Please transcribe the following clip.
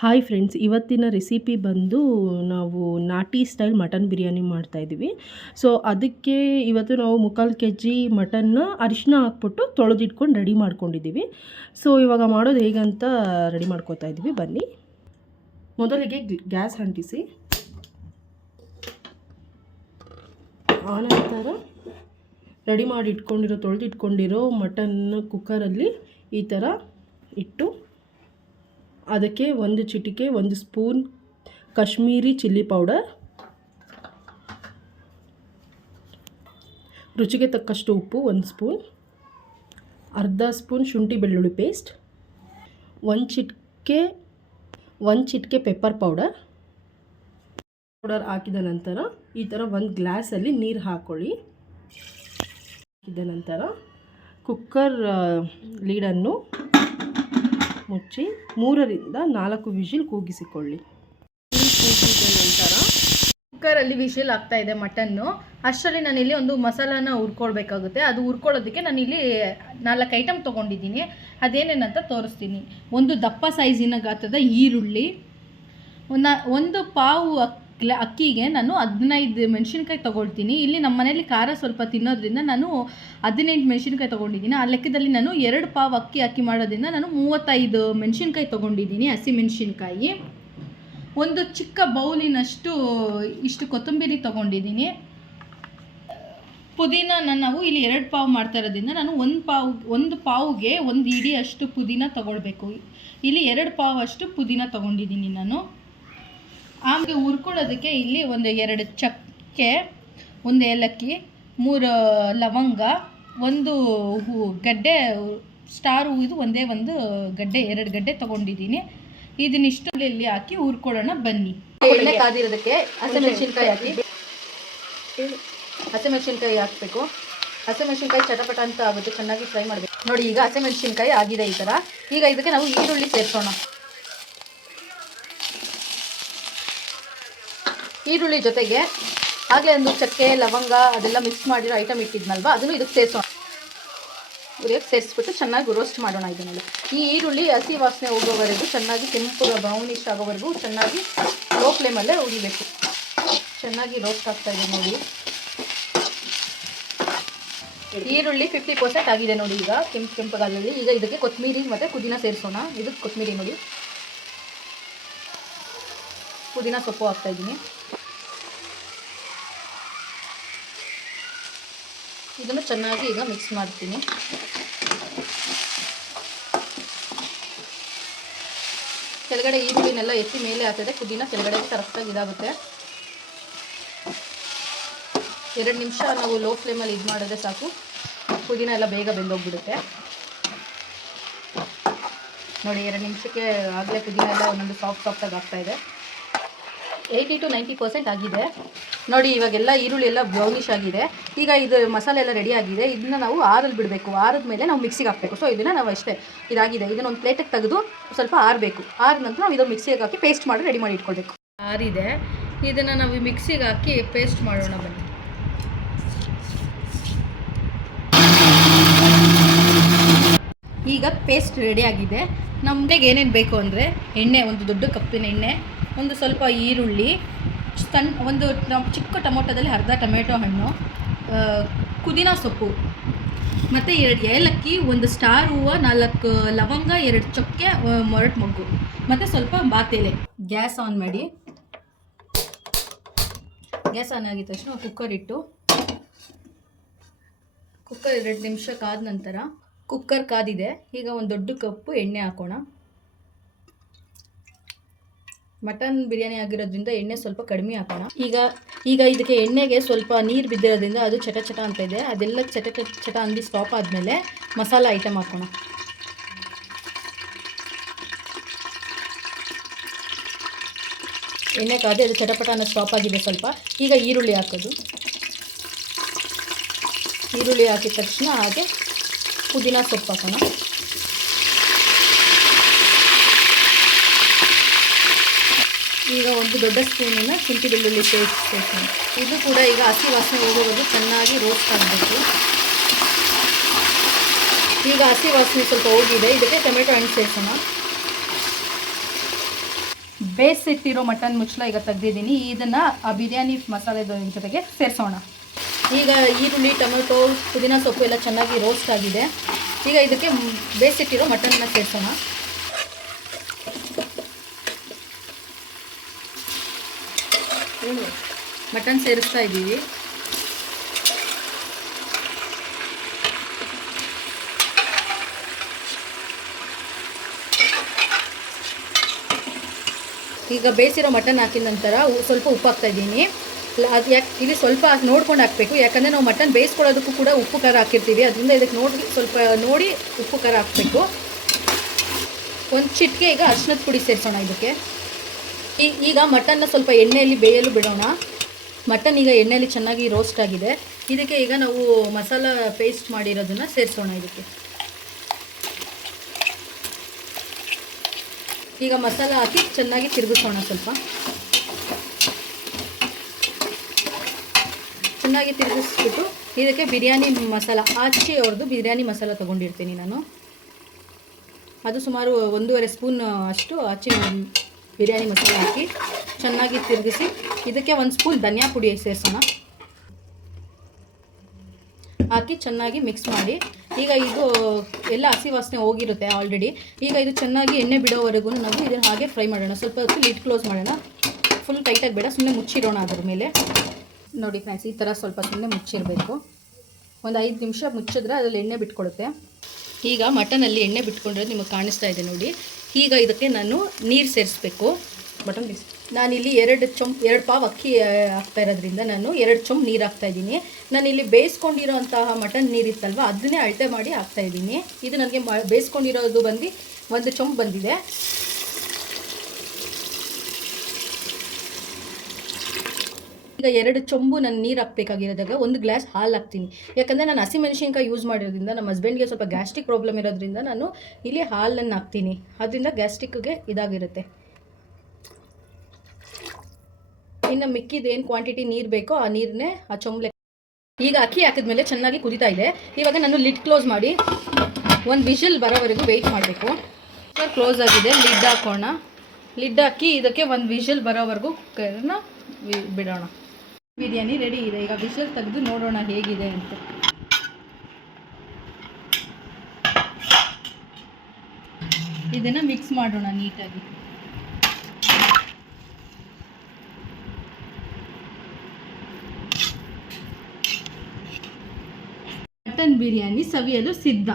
Hi friends, ಇವತ್ತಿನ recipe ಬಂದು ನಾವು ನಾಟಿ ಸ್ಟೈಲ್ ಮಟನ್ ಬಿರಿಯಾನಿ ಮಾಡ್ತಾಯಿದ್ದೀವಿ ಸೊ ಅದಕ್ಕೆ ಇವತ್ತು ನಾವು ಮುಕ್ಕಾಲು ಕೆ ಜಿ ಮಟನ್ನ ಅರಿಶಿನ ಹಾಕ್ಬಿಟ್ಟು ತೊಳೆದಿಟ್ಕೊಂಡು ರೆಡಿ ಮಾಡ್ಕೊಂಡಿದ್ದೀವಿ. ಸೊ ಇವಾಗ ಮಾಡೋದು ಹೇಗಂತ ರೆಡಿ ಮಾಡ್ಕೊತಾ ಇದ್ದೀವಿ. ಬನ್ನಿ. ಮೊದಲಿಗೆ ಗ್ಯಾಸ್ ಅಂಟಿಸಿ. ಆನಂತರ ರೆಡಿ ಮಾಡಿ ಇಟ್ಕೊಂಡಿರೋ ತೊಳೆದಿಟ್ಕೊಂಡಿರೋ ಮಟನ್ ಕುಕ್ಕರಲ್ಲಿ ಈ ಥರ ಇಟ್ಟು ಅದಕ್ಕೆ ಒಂದು ಚಿಟಿಕೆ, ಒಂದು ಸ್ಪೂನ್ ಕಾಶ್ಮೀರಿ ಚಿಲ್ಲಿ ಪೌಡರ್. ರುಚಿಗೆ ತಕ್ಕಷ್ಟು ಉಪ್ಪು, ಒಂದು ಸ್ಪೂನ್. ಅರ್ಧ ಸ್ಪೂನ್ ಶುಂಠಿ ಬೆಳ್ಳುಳ್ಳಿ ಪೇಸ್ಟ್. ಒಂದು ಚಿಟಿಕೆ ಒಂದು ಚಿಟಿಕೆ ಪೆಪ್ಪರ್ ಪೌಡರ್. ಪೌಡರ್ ಹಾಕಿದ ನಂತರ ಈ ಥರ ಒಂದು ಗ್ಲಾಸಲ್ಲಿ ನೀರು ಹಾಕ್ಕೊಳ್ಳಿ ಹಾಕಿದ ನಂತರ ಕುಕ್ಕರ್ ಲೀಡನ್ನು ಮುಚ್ಚಿ ಮೂರರಿಂದ ನಾಲ್ಕು ವಿಷಿಲ್ ಕೂಗಿಸಿಕೊಳ್ಳಿ. ಕೂಗಿದ ನಂತರ ಕುಕ್ಕರಲ್ಲಿ ವಿಶಿಲ್ ಆಗ್ತಾ ಇದೆ ಮಟನ್ನು. ಅಷ್ಟರಲ್ಲಿ ನಾನಿಲ್ಲಿ ಒಂದು ಮಸಾಲಾನ ಹುರ್ಕೊಳ್ಬೇಕಾಗುತ್ತೆ. ಅದು ಹುರ್ಕೊಳ್ಳೋದಕ್ಕೆ ನಾನಿಲ್ಲಿ ನಾಲ್ಕು ಐಟಮ್ ತೊಗೊಂಡಿದ್ದೀನಿ. ಅದೇನೇನಂತ ತೋರಿಸ್ತೀನಿ. ಒಂದು ದಪ್ಪ ಸೈಜಿನ ಗಾತ್ರದ ಈರುಳ್ಳಿ, ಒಂದು ಪಾವು ಅಕ್ಲ ಅಕ್ಕಿಗೆ ನಾನು ಹದಿನೈದು ಮೆಣಸಿನ್ಕಾಯಿ ತೊಗೊಳ್ತೀನಿ. ಇಲ್ಲಿ ನಮ್ಮ ಮನೇಲಿ ಖಾರ ಸ್ವಲ್ಪ ತಿನ್ನೋದ್ರಿಂದ ನಾನು ಹದಿನೆಂಟು ಮೆಣಸಿನ್ಕಾಯಿ ತೊಗೊಂಡಿದ್ದೀನಿ. ಆ ಲೆಕ್ಕದಲ್ಲಿ ನಾನು ಎರಡು ಪಾವ್ ಅಕ್ಕಿ ಅಕ್ಕಿ ಮಾಡೋದ್ರಿಂದ ನಾನು ಮೂವತ್ತೈದು ಮೆಣಸಿನ್ಕಾಯಿ ತೊಗೊಂಡಿದ್ದೀನಿ ಹಸಿ ಮೆಣಸಿನ್ಕಾಯಿ. ಒಂದು ಚಿಕ್ಕ ಬೌಲಿನಷ್ಟು ಇಷ್ಟು ಕೊತ್ತಂಬರಿ ತೊಗೊಂಡಿದ್ದೀನಿ. ಪುದೀನ ನಾವು ಇಲ್ಲಿ ಎರಡು ಪಾವ್ ಮಾಡ್ತಾ ಇರೋದ್ರಿಂದ ನಾನು ಒಂದು ಪಾವ್ ಒಂದು ಪಾವ್ಗೆ ಒಂದು ಇಡೀ ಅಷ್ಟು ಪುದೀನ ತೊಗೊಳ್ಬೇಕು. ಇಲ್ಲಿ ಎರಡು ಪಾವು ಅಷ್ಟು ಪುದೀನ ತೊಗೊಂಡಿದ್ದೀನಿ ನಾನು. ಆಮೇಲೆ ಹುರ್ಕೊಳ್ಳೋದಕ್ಕೆ ಇಲ್ಲಿ ಒಂದು ಎರಡು ಚಕ್ಕೆ, ಒಂದು ಏಲಕ್ಕಿ, ಮೂರು ಲವಂಗ, ಒಂದು ಹೂ, ಗಡ್ಡೆ, ಸ್ಟಾರ್ ಹೂ, ಇದು ಒಂದೇ ಒಂದು ಗಡ್ಡೆ, ಎರಡು ಗಡ್ಡೆ ತೊಗೊಂಡಿದ್ದೀನಿ. ಇದನ್ನಿಷ್ಟು ಇಲ್ಲಿ ಹಾಕಿ ಹುರ್ಕೊಳ್ಳೋಣ, ಬನ್ನಿ. ಕಾದಿರೋದಕ್ಕೆ ಹಸಿಮೆಣಸಿನ್ಕಾಯಿ ಹಾಕಿ. ಹಸಿಮೆಣಸಿನ್ಕಾಯಿ ಹಾಕಬೇಕು. ಹಸಿಮೆಣಸಿನ್ಕಾಯಿ ಚಟಪಟ ಅಂತ ಆಗುತ್ತೆ, ಚೆನ್ನಾಗಿ ಫ್ರೈ ಮಾಡಬೇಕು. ನೋಡಿ, ಈಗ ಹಸಿಮೆಣಸಿನ್ಕಾಯಿ ಆಗಿದೆ ಈ ಥರ. ಈಗ ಇದಕ್ಕೆ ನಾವು ಈರುಳ್ಳಿ ಸೇರಿಸೋಣ. ಈರುಳ್ಳಿ ಜೊತೆಗೆ ಹಾಗೆ ಒಂದು ಚಕ್ಕೆ, ಲವಂಗ ಅದೆಲ್ಲ ಮಿಕ್ಸ್ ಮಾಡಿರೋ ಐಟಮ್ ಇಟ್ಟಿದ್ನಲ್ವ? ಅದನ್ನು ಇದಕ್ಕೆ ಸೇರಿಸೋಣ. ಇದಕ್ಕೆ ಸೇರಿಸ್ಬಿಟ್ಟು ಚೆನ್ನಾಗಿ ರೋಸ್ಟ್ ಮಾಡೋಣ ಇದನ್ನೆಲ್ಲ. ಈ ಈರುಳ್ಳಿ ಹಸಿ ವಾಸನೆ ಹೋಗೋವರೆಗೂ ಚೆನ್ನಾಗಿ ಕೆಂಪು ಬ್ರೌನಿಶ್ ಆಗೋವರೆಗೂ ಚೆನ್ನಾಗಿ ಲೋ ಫ್ಲೇಮಲ್ಲೇ ಉರಿಬೇಕು. ಚೆನ್ನಾಗಿ ರೋಸ್ಟ್ ಆಗ್ತಾ ಇದೆ ನೋಡಿ. ಈರುಳ್ಳಿ ಫಿಫ್ಟಿ ಪರ್ಸೆಂಟ್ ಆಗಿದೆ ನೋಡಿ ಈಗ, ಕೆಂಪು ಕೆಂಪಗಾಲಲ್ಲಿ ಈಗ ಇದಕ್ಕೆ ಕೊತ್ತಂಬರಿ ಮತ್ತು ಪುದೀನ ಸೇರಿಸೋಣ. ಇದಕ್ಕೆ ಕೊತ್ತಂಬರಿ ನೋಡಿ. ಪುದೀನ ಸೊಪ್ಪು ಹಾಕ್ತಾ ಇದನ್ನು ಚೆನ್ನಾಗಿ ಈಗ ಮಿಕ್ಸ್ ಮಾಡ್ತೀನಿ. ಕೆಳಗಡೆ ಈರುಳ್ಳಿನೆಲ್ಲ ಎತ್ತಿ ಮೇಲೆ ಹಾಕಿದ್ರೆ ಪುದೀನ ಕೆಳಗಡೆ ಕರೆಕ್ಟಾಗಿ ಇದಾಗುತ್ತೆ. ಎರಡು ನಿಮಿಷ ನಾವು ಲೋ ಫ್ಲೇಮಲ್ಲಿ ಇದು ಮಾಡಿದ್ರೆ ಸಾಕು. ಪುದೀನ ಎಲ್ಲ ಬೇಗ ಬೆಂದೋಗ್ಬಿಡುತ್ತೆ. ನೋಡಿ, ಎರಡು ನಿಮಿಷಕ್ಕೆ ಆಗಲೇ ಪುದೀನ ಎಲ್ಲ ಒಂದೊಂದು ಸಾಫ್ಟ್ ಸಾಫ್ಟಾಗಿ ಆಗ್ತಾಯಿದೆ ಏಯ್ಟಿ ಟು ನೈಂಟಿ ಪರ್ಸೆಂಟ್ ಆಗಿದೆ. ನೋಡಿ, ಇವಾಗೆಲ್ಲ ಈರುಳ್ಳಿ ಎಲ್ಲ ಬ್ರೌನಿಶ್ ಆಗಿದೆ. ಈಗ ಇದು ಮಸಾಲೆ ಎಲ್ಲ ರೆಡಿ ಆಗಿದೆ. ಇದನ್ನ ನಾವು ಆರಲ್ಲಿ ಬಿಡಬೇಕು. ಆರದ ಮೇಲೆ ನಾವು ಮಿಕ್ಸಿಗೆ ಹಾಕಬೇಕು. ಸೊ ಇದನ್ನು ನಾವು ಅಷ್ಟೇ ಇದಾಗಿದೆ. ಇದನ್ನ ಒಂದು ಪ್ಲೇಟಿಗೆ ತೆಗೆದು ಸ್ವಲ್ಪ ಆರಬೇಕು. ಆರ ನಂತರ ನಾವು ಇದು ಮಿಕ್ಸಿಗೆ ಹಾಕಿ ಪೇಸ್ಟ್ ಮಾಡಿ ರೆಡಿ ಮಾಡಿ ಇಟ್ಕೊಳ್ಬೇಕು. ಆರಿದೆ. ಇದನ್ನು ನಾವು ಮಿಕ್ಸಿಗೆ ಹಾಕಿ ಪೇಸ್ಟ್ ಮಾಡೋಣ ಬನ್ನಿ. ಈಗ ಪೇಸ್ಟ್ ರೆಡಿ ಆಗಿದೆ. ನಮಗೆ ಏನೇನು ಬೇಕು ಅಂದರೆ ಎಣ್ಣೆ, ಒಂದು ದೊಡ್ಡ ಕಪ್ಪಿನ ಎಣ್ಣೆ, ಒಂದು ಸ್ವಲ್ಪ ಈರುಳ್ಳಿ ಸಣ್ಣ ಒಂದು ಚಿಕ್ಕ ಟೊಮೊಟೊದಲ್ಲಿ ಅರ್ಧ ಟೊಮೆಟೊ ಹಣ್ಣು ಕುದಿನ ಸೊಪ್ಪು, ಮತ್ತು ಎರಡು ಏಲಕ್ಕಿ, ಒಂದು ಸ್ಟಾರ್ ಹೂವು, ನಾಲ್ಕು ಲವಂಗ, ಎರಡು ಚಕ್ಕೆ ಮೊರಟು ಮೊಗ್ಗು, ಮತ್ತು ಸ್ವಲ್ಪ ಬಾತೆಲೆ. ಗ್ಯಾಸ್ ಆನ್ ಮಾಡಿ. ಗ್ಯಾಸ್ ಆನ್ ಆಗಿದ ತಕ್ಷಣ ಕುಕ್ಕರ್ ಇಟ್ಟು ಕುಕ್ಕರ್ ಎರಡು ನಿಮಿಷ ಕಾದ ನಂತರ ಕುಕ್ಕರ್ ಕಾದಿದೆ. ಈಗ ಒಂದು ದೊಡ್ಡ ಕಪ್ಪು ಎಣ್ಣೆ ಹಾಕೋಣ. ಮಟನ್ ಬಿರಿಯಾನಿ ಆಗಿರೋದ್ರಿಂದ ಎಣ್ಣೆ ಸ್ವಲ್ಪ ಕಡಿಮೆ ಹಾಕೋಣ. ಈಗ ಈಗ ಇದಕ್ಕೆ ಎಣ್ಣೆಗೆ ಸ್ವಲ್ಪ ನೀರು ಬಿದ್ದಿರೋದ್ರಿಂದ ಅದು ಚಟ ಚಟ ಅಂತ ಇದೆ. ಅದೆಲ್ಲ ಚಟ ಚಟ ಅಂದಿ ಸ್ಟಾಪ್ ಆದಮೇಲೆ ಮಸಾಲ ಐಟಮ್ ಹಾಕೋಣ. ಎಣ್ಣೆ ಕಾದಿ ಅದು ಚಟಪಟ ಅನ್ನೋ ಸ್ಟಾಪ್ ಆಗಿದೆ ಸ್ವಲ್ಪ. ಈಗ ಈರುಳ್ಳಿ ಹಾಕೋದು. ಈರುಳ್ಳಿ ಹಾಕಿದ ತಕ್ಷಣ ಹಾಗೆ ಪುದೀನ ಸೊಪ್ಪು ಹಾಕೋಣ. ಈಗ ಒಂದು ದೊಡ್ಡ ಸ್ಪೂನಿನ ಶುಂಠಿ ಬೆಳ್ಳುಳ್ಳಿ ಪೇಸ್ಟ್ ಸೇರಿಸ್ತೀನಿ ಇದು ಕೂಡ ಈಗ ಹಸಿ ವಾಸನೆ ಹೋಗೋವರೆಗೂ ಚೆನ್ನಾಗಿ ರೋಸ್ಟ್ ಆಗಬೇಕು. ಈಗ ಹಸಿ ವಾಸನೆ ಸ್ವಲ್ಪ ಹೋಗಿದೆ. ಇದಕ್ಕೆ ಟೊಮೆಟೊ ಹಣ್ಣು ಸೇರಿಸೋಣ. ಬೇಯಿಸಿಟ್ಟಿರೋ ಮಟನ್ ಮುಚ್ಚಳ ಈಗ ತೆಗ್ದಿದ್ದೀನಿ. ಇದನ್ನು ಆ ಬಿರಿಯಾನಿ ಮಸಾಲೆದ ಜೊತೆಗೆ ಸೇರಿಸೋಣ. ಈಗ ಈರುಳ್ಳಿ, ಟೊಮೆಟೊ, ಪುದೀನ ಸೊಪ್ಪು ಎಲ್ಲ ಚೆನ್ನಾಗಿ ರೋಸ್ಟ್ ಆಗಿದೆ. ಈಗ ಇದಕ್ಕೆ ಬೇಸಿಟ್ಟಿರೋ ಮಟನ್ನ ಸೇರಿಸೋಣ. ಮಟನ್ ಸೇರಿಸ್ತಾ ಇದ್ದೀವಿ. ಈಗ ಬೇಯಿಸಿರೋ ಮಟನ್ ಹಾಕಿದ ನಂತರ ಸ್ವಲ್ಪ ಉಪ್ಪು ಹಾಕ್ತಾ ಇದ್ದೀನಿ ಅದು ಯಾಕೆ ಇಲ್ಲಿ ಸ್ವಲ್ಪ ನೋಡ್ಕೊಂಡು ಹಾಕಬೇಕು. ಯಾಕಂದರೆ ನಾವು ಮಟನ್ ಬೇಯಿಸ್ಕೊಳ್ಳೋದಕ್ಕೂ ಕೂಡ ಉಪ್ಪು ಖಾರ ಹಾಕಿರ್ತೀವಿ. ಅದರಿಂದ ಇದಕ್ಕೆ ನೋಡಿ ಸ್ವಲ್ಪ ನೋಡಿ ಉಪ್ಪು ಖಾರ ಹಾಕಬೇಕು. ಒಂದು ಚಿಟಿಕೆ ಈಗ ಅರ್ಶಿನದ ಪುಡಿ ಸೇರಿಸೋಣ ಇದಕ್ಕೆ. ಈಗ ಮಟನ್ನ ಸ್ವಲ್ಪ ಎಣ್ಣೆಯಲ್ಲಿ ಬೇಯಲು ಬಿಡೋಣ. ಮಟನ್ ಈಗ ಎಣ್ಣೆಯಲ್ಲಿ ಚೆನ್ನಾಗಿ ರೋಸ್ಟ್ ಆಗಿದೆ. ಇದಕ್ಕೆ ಈಗ ನಾವು ಮಸಾಲ ಪೇಸ್ಟ್ ಮಾಡಿರೋದನ್ನು ಸೇರಿಸೋಣ ಇದಕ್ಕೆ. ಈಗ ಮಸಾಲ ಹಾಕಿ ಚೆನ್ನಾಗಿ ತಿರುಗಿಸೋಣ ಸ್ವಲ್ಪ. ಚೆನ್ನಾಗಿ ತಿರುಗಿಸ್ಬಿಟ್ಟು ಇದಕ್ಕೆ ಬಿರಿಯಾನಿ ಮಸಾಲ, ಆಚೆ ಅವ್ರದ್ದು ಬಿರಿಯಾನಿ ಮಸಾಲ ತೊಗೊಂಡಿರ್ತೀನಿ ನಾನು. ಅದು ಸುಮಾರು ಒಂದೂವರೆ ಸ್ಪೂನ್ ಅಷ್ಟು ಆಚೆ ಬಿರಿಯಾನಿ ಮಸಾಲೆ ಹಾಕಿ ಚೆನ್ನಾಗಿ ತಿರುಗಿಸಿ ಇದಕ್ಕೆ ಒಂದು ಸ್ಪೂನ್ ಧನಿಯಾ ಪುಡಿ ಸೇರಿಸೋಣ. ಹಾಕಿ ಚೆನ್ನಾಗಿ ಮಿಕ್ಸ್ ಮಾಡಿ. ಈಗ ಇದು ಎಲ್ಲ ಹಸಿ ವಾಸನೆ ಹೋಗಿರುತ್ತೆ ಆಲ್ರೆಡಿ ಈಗ ಇದು ಚೆನ್ನಾಗಿ ಎಣ್ಣೆ ಬಿಡೋವರೆಗೂ ನಾವು ಇದನ್ನು ಹಾಗೆ ಫ್ರೈ ಮಾಡೋಣ. ಸ್ವಲ್ಪ ಹೊತ್ತು ಲಿಟ್ ಕ್ಲೋಸ್ ಮಾಡೋಣ. ಫುಲ್ ಟೈಟಾಗಿ ಬೇಡ ಸುಮ್ಮನೆ ಮುಚ್ಚಿರೋಣ ಅದ್ರ ಮೇಲೆ. ನೋಡಿ ಫ್ರೆಂಡ್ಸ್ ಈ ಥರ ಸ್ವಲ್ಪ ಸುಮ್ಮನೆ ಮುಚ್ಚಿರಬೇಕು. ಒಂದು ಐದು ನಿಮಿಷ ಮುಚ್ಚಿದ್ರೆ ಅದರಲ್ಲಿ ಎಣ್ಣೆ ಬಿಟ್ಕೊಳ್ಳುತ್ತೆ ಈಗ ಮಟನಲ್ಲಿ ಎಣ್ಣೆ ಬಿಟ್ಕೊಂಡ್ರೆ ನಿಮಗೆ ಕಾಣಿಸ್ತಾ ಇದೆ ನೋಡಿ. ಈಗ ಇದಕ್ಕೆ ನಾನು ನೀರು ಸೇರಿಸ್ಬೇಕು. ಬಟನ್ ಬಿಸಿ ನಾನಿಲ್ಲಿ ಎರಡು ಚಮ್ ಎರಡು ಪಾವ್ ಅಕ್ಕಿ ಹಾಕ್ತಾ ಇರೋದ್ರಿಂದ ನಾನು ಎರಡು ಚಮ್ ನೀರು ಹಾಕ್ತಾ ಇದ್ದೀನಿ. ಬೇಯಿಸ್ಕೊಂಡಿರೋ ಅಂತಹ ಮಟನ್ ನೀರಿತ್ತಲ್ವ ಅದನ್ನೇ ಅಳತೆ ಮಾಡಿ ಹಾಕ್ತಾ ಇದ್ದೀನಿ. ಇದು ನನಗೆ ಬೇಯಿಸ್ಕೊಂಡಿರೋದು ಬಂದು, ಒಂದು ಚಮ್ ಬಂದಿದೆ. ಈಗ ಎರಡು ಚೊಂಬು ನಾನು ನೀರು ಹಾಕ್ಬೇಕಾಗಿರೋದಾಗ ಒಂದು ಗ್ಲಾಸ್ ಹಾಲು ಹಾಕ್ತೀನಿ. ಯಾಕಂದರೆ ನಾನು ಹಸಿಮೆಣಸಿನ್ಕಾಯಿ ಯೂಸ್ ಮಾಡಿರೋದ್ರಿಂದ ನಮ್ಮ ಹಸ್ಬೆಂಡ್ಗೆ ಸ್ವಲ್ಪ ಗ್ಯಾಸ್ಟ್ರಿಕ್ ಪ್ರಾಬ್ಲಮ್ ಇರೋದ್ರಿಂದ ನಾನು ಇಲ್ಲಿ ಹಾಲನ್ನು ಹಾಕ್ತೀನಿ. ಅದರಿಂದ ಗ್ಯಾಸ್ಟ್ರಿಕ್ಗೆ ಇದಾಗಿರುತ್ತೆ. ಇನ್ನು ಮಿಕ್ಕಿದ ಏನು ಕ್ವಾಂಟಿಟಿ ನೀರು ಬೇಕೋ ಆ ನೀರನ್ನೇ ಆ ಚೊಂಬ್ಲೆ ಈಗ ಅಕ್ಕಿ ಹಾಕಿದ್ಮೇಲೆ ಚೆನ್ನಾಗಿ ಕುದಿತಾ ಇದೆ. ಇವಾಗ ನಾನು ಲಿಡ್ ಕ್ಲೋಸ್ ಮಾಡಿ ಒಂದು ವಿಷಲ್ ಬರೋವರೆಗೂ ವೆಯ್ಟ್ ಮಾಡಬೇಕು. ಕ್ಲೋಸ್ ಆಗಿದೆ ಲಿಡ್ ಹಾಕೋಣ. ಲಿಡ್ ಹಾಕಿ ಇದಕ್ಕೆ ಒಂದು ವಿಷಲ್ ಬರೋವರೆಗೂ ಬಿಡೋಣ. ಬಿರಿಯಾನಿ ರೆಡಿ ಇದೆ. ಈಗ ವಿಷಲ್ ತೆಗೆದು ನೋಡೋಣ ಹೇಗಿದೆ ಅಂತ. ಇದನ್ನು ಮಿಕ್ಸ್ ಮಾಡೋಣ ನೀಟಾಗಿ. ಮಟನ್ ಬಿರಿಯಾನಿ ಸವಿಯಲು ಸಿದ್ಧ.